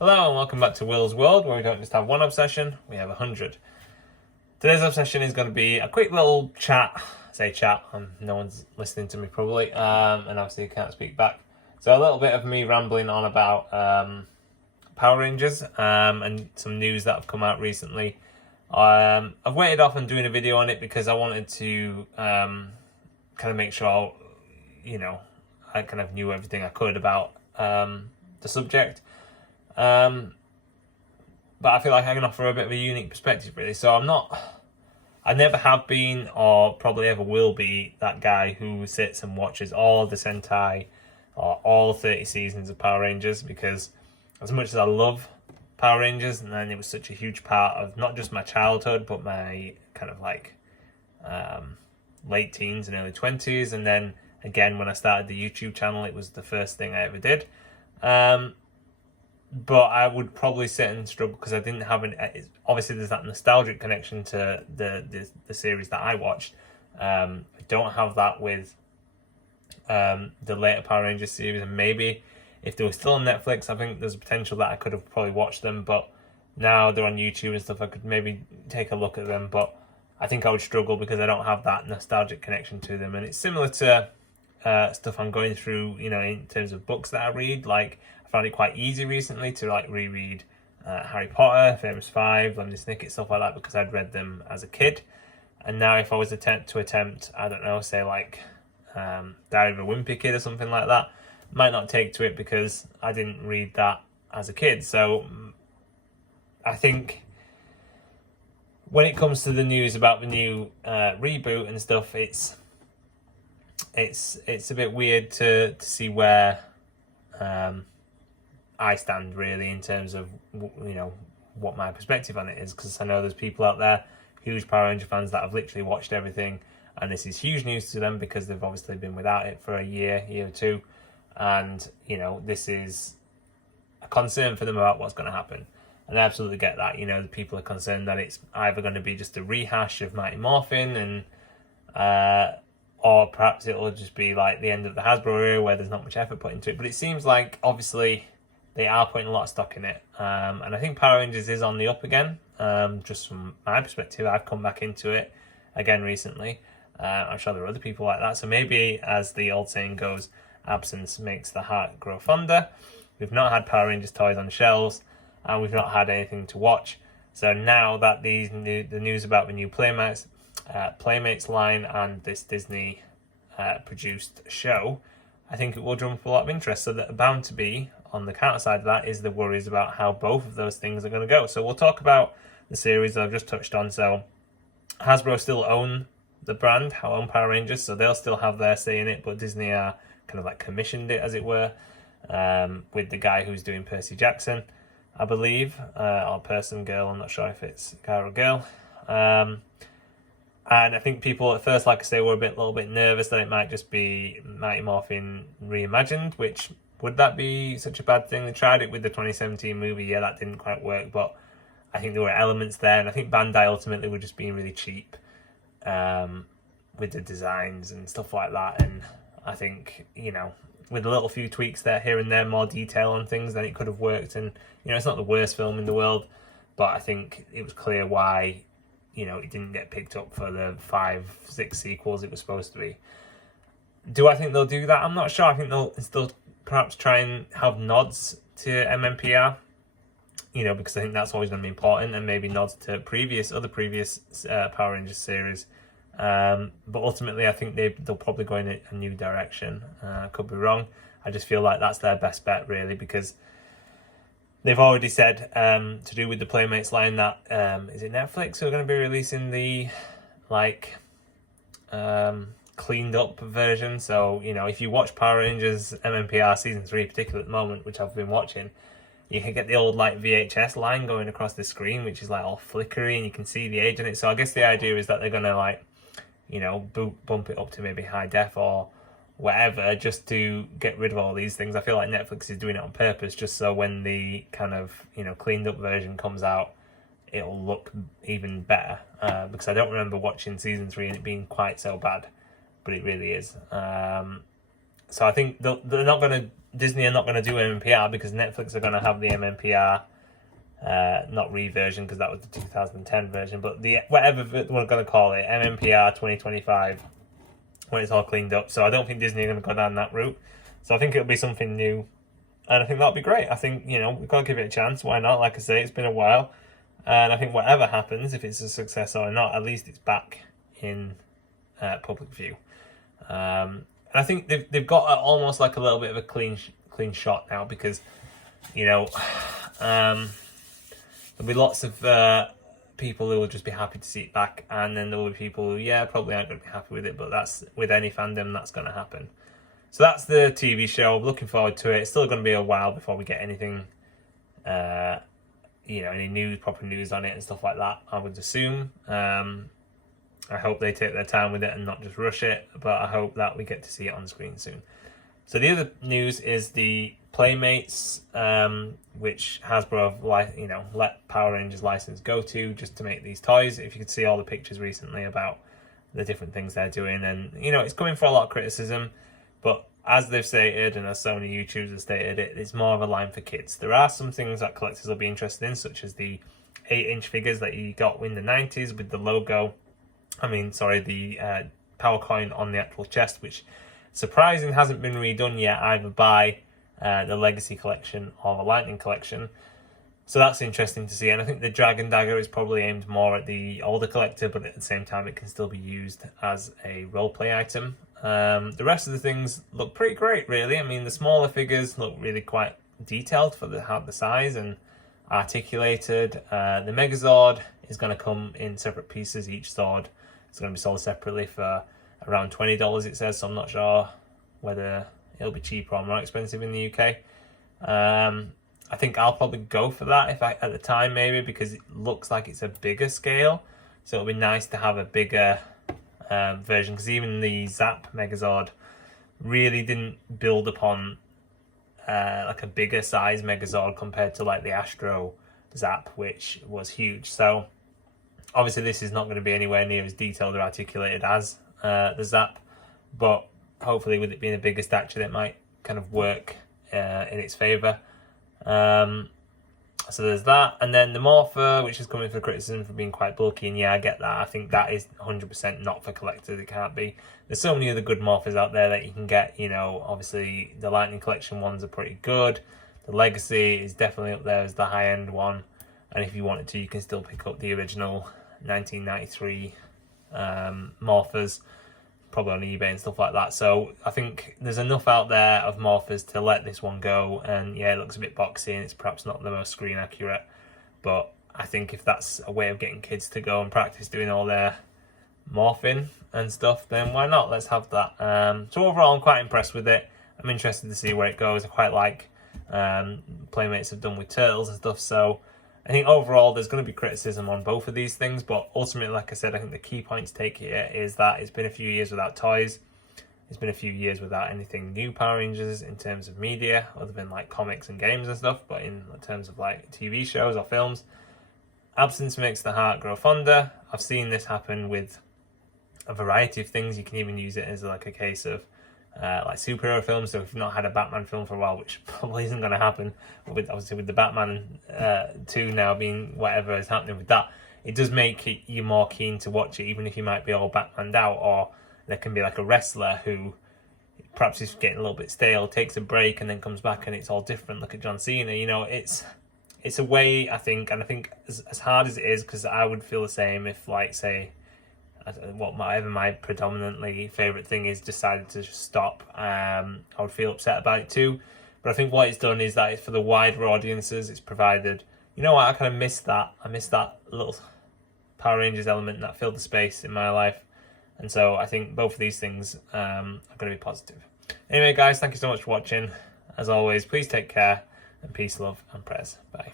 Hello and welcome back to Will's World, where we don't just have one obsession, we have 100. Today's obsession is going to be a quick little chat. I say chat, no one's listening to me probably, and obviously I can't speak back. So a little bit of me rambling on about Power Rangers and some news that have come out recently. I've waited off on doing a video on it because I wanted to kind of make sure, I kind of knew everything I could about the subject. But I feel like I can offer a bit of a unique perspective, really. So I never have been, or probably ever will be, that guy who sits and watches all the Sentai or all 30 seasons of Power Rangers, because as much as I love Power Rangers, and then it was such a huge part of not just my childhood, but my kind of like late teens and early 20s, and then again when I started the YouTube channel, it was the first thing I ever did. But I would probably sit and struggle because I didn't have an. Obviously, there's that nostalgic connection to the series that I watched. I don't have that with the later Power Rangers series, and maybe if they were still on Netflix, I think there's a potential that I could have probably watched them. But now they're on YouTube and stuff, I could maybe take a look at them. But I think I would struggle because I don't have that nostalgic connection to them, and it's similar to stuff I'm going through, in terms of books that I read. Like, I found it quite easy recently to like reread Harry Potter, Famous Five, Lemony Snicket, stuff like that, because I'd read them as a kid. And now if I was attempt, I don't know, say like Diary of a Wimpy Kid or something like that, might not take to it because I didn't read that as a kid. So I think when it comes to the news about the new reboot and stuff, it's a bit weird to see where I stand, really, in terms of what my perspective on it is, because I know there's people out there, huge Power Ranger fans, that have literally watched everything, and this is huge news to them because they've obviously been without it for a year or two, and this is a concern for them about what's going to happen. And I absolutely get that. The people are concerned that it's either going to be just a rehash of Mighty Morphin, and or perhaps it'll just be like the end of the Hasbro era where there's not much effort put into it. But it seems like, obviously, they are putting a lot of stock in it. And I think Power Rangers is on the up again. Just from my perspective, I've come back into it again recently. I'm sure there are other people like that. So maybe, as the old saying goes, absence makes the heart grow fonder. We've not had Power Rangers toys on shelves, and we've not had anything to watch. So now that the news about the new Playmates line and this Disney produced show, I think it will drum up a lot of interest. So that bound to be, on the counter side of that, is the worries about how both of those things are going to go. So we'll talk about the series that I've just touched on. So Hasbro still own the brand, own Power Rangers, so they'll still have their say in it, but Disney are kind of like commissioned it, as it were, with the guy who's doing Percy Jackson, I believe, or person, girl, I'm not sure if it's guy or girl. And I think people at first, like I say, were a little bit nervous that it might just be Mighty Morphin reimagined, which, would that be such a bad thing? They tried it with the 2017 movie, yeah, that didn't quite work, but I think there were elements there, and I think Bandai ultimately were just being really cheap with the designs and stuff like that, and I think, with a little few tweaks there, here and there, more detail on things, then it could have worked. And it's not the worst film in the world, but I think it was clear why it didn't get picked up for the 5-6 sequels it was supposed to be. Do I think they'll do that? I'm not sure. I think they'll still perhaps try and have nods to MMPR, because I think that's always going to be important, and maybe nods to other previous Power Rangers series. But ultimately, I think they'll probably go in a new direction. I could be wrong. I just feel like that's their best bet, really, because they've already said, to do with the Playmates line, that is it Netflix who are going to be releasing the cleaned up version. So if you watch Power Rangers MMPR season 3 particularly at the moment, which I've been watching, you can get the old VHS line going across the screen, which is all flickery, and you can see the age in it. So I guess the idea is that they're going to bump it up to maybe high def or whatever, just to get rid of all these things. I feel like Netflix is doing it on purpose, just so when the kind of cleaned up version comes out, it'll look even better. Because I don't remember watching season 3 and it being quite so bad, but it really is. So I think Disney are not going to do MMPR because Netflix are going to have the MMPR, not reversion because that was the 2010 version, but the whatever we're going to call it, MMPR 2025, when it's all cleaned up. So I don't think Disney are going to go down that route. So I think it'll be something new, and I think that'll be great. I think, we've got to give it a chance. Why not? Like I say, it's been a while, and I think whatever happens, if it's a success or not, at least it's back in public view. And I think they've got almost like a little bit of a clean shot now, because there'll be lots of people who will just be happy to see it back, and then there will be people who probably aren't going to be happy with it. But that's with any fandom, that's going to happen. So that's the TV show. I'm looking forward to it. It's still going to be a while before we get anything, any proper news on it and stuff like that, I would assume. I hope they take their time with it and not just rush it, but I hope that we get to see it on screen soon. So the other news is the Playmates, which Hasbro have let Power Rangers license go to, just to make these toys. If you could see all the pictures recently about the different things they're doing, and it's coming for a lot of criticism, but as they've stated, and as so many YouTubers have stated, it's more of a line for kids. There are some things that collectors will be interested in, such as the 8-inch figures that you got in the 90s with the logo. The power coin on the actual chest, which surprising hasn't been redone yet, either by the Legacy collection or the Lightning collection. So that's interesting to see. And I think the Dragon Dagger is probably aimed more at the older collector, but at the same time it can still be used as a roleplay item. The rest of the things look pretty great, really. I mean, the smaller figures look really quite detailed for the size and articulated. The Megazord is going to come in separate pieces. Each sword is going to be sold separately for around $20, it says, so I'm not sure whether it'll be cheaper or more expensive in the UK. I think I'll probably go for that at the time, maybe, because it looks like it's a bigger scale, so it'll be nice to have a bigger version, because even the Zap Megazord really didn't build upon like a bigger size Megazord compared to like the Astro Zap, which was huge. So obviously this is not going to be anywhere near as detailed or articulated as the Zap, but hopefully with it being a bigger stature, it might kind of work in its favour. So there's that, and then the Morpher, which is coming for criticism for being quite bulky, and I get that. I think that is 100% not for collectors. It can't be. There's so many other good Morphers out there that you can get. Obviously the Lightning Collection ones are pretty good. The Legacy is definitely up there as the high-end one, and if you wanted to, you can still pick up the original 1993 Morphers, probably on eBay and stuff like that. So I think there's enough out there of Morphers to let this one go, and it looks a bit boxy and it's perhaps not the most screen accurate, but I think if that's a way of getting kids to go and practice doing all their morphing and stuff, then why not? Let's have that. So overall, I'm quite impressed with it. I'm interested to see where it goes. I quite like Playmates have done with Turtles and stuff, so I think overall there's going to be criticism on both of these things, but ultimately, like I said, I think the key point to take here is that it's been a few years without toys. It's been a few years without anything new Power Rangers in terms of media, other than like comics and games and stuff, but in terms of like TV shows or films, absence makes the heart grow fonder. I've seen this happen with a variety of things. You can even use it as like a case of like superhero films. So if you've not had a Batman film for a while, which probably isn't going to happen, with the Batman 2 now being whatever is happening with that, it does make you more keen to watch it, even if you might be all Batmaned out. Or there can be like a wrestler who perhaps is getting a little bit stale, takes a break, and then comes back and it's all different. Look at John Cena. It's a way, I think, and I think as hard as it is, because I would feel the same if, like, say, whatever my predominantly favourite thing is decided to just stop, I would feel upset about it too. But I think what it's done is that it's for the wider audiences. It's provided, I kind of miss that. I miss that little Power Rangers element that filled the space in my life. And so I think both of these things are going to be positive. Anyway, guys, thank you so much for watching. As always, please take care, and peace, love, and prayers. Bye.